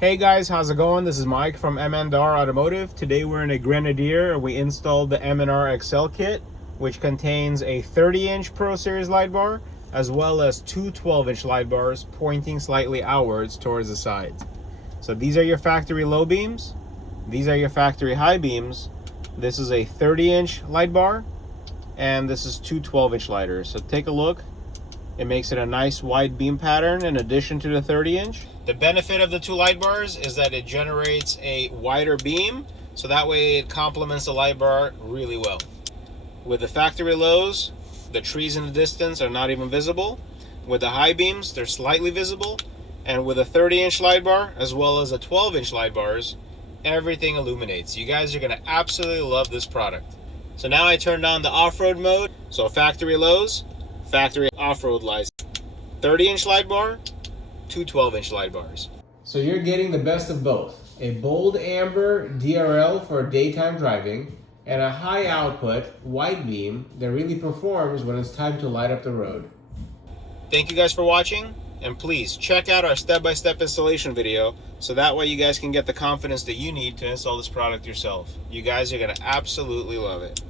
Hey guys, how's it going? This is Mike from M&R Automotive. Today we're in a Grenadier. We installed the M&R XL kit, which contains a 30-inch Pro Series light bar, as well as two 12-inch light bars pointing slightly outwards towards the sides. So these are your factory low beams. These are your factory high beams. This is a 30-inch light bar, and this is two 12-inch lighters. So take a look. It makes it a nice wide beam pattern in addition to the 30-inch. The benefit of the two light bars is that it generates a wider beam, so that way it complements the light bar really well. With the factory lows, the trees in the distance are not even visible. With the high beams, they're slightly visible. And with a 30-inch light bar, as well as the 12-inch light bars, everything illuminates. You guys are gonna absolutely love this product. So now I turned on the off-road mode. So factory lows, factory off-road lights, 30-inch light bar, two 12-inch light bars. So you're getting the best of both. A bold amber DRL for daytime driving, and a high output white beam that really performs when it's time to light up the road. Thank you guys for watching, and please check out our step-by-step installation video so that way you guys can get the confidence that you need to install this product yourself. You guys are gonna absolutely love it.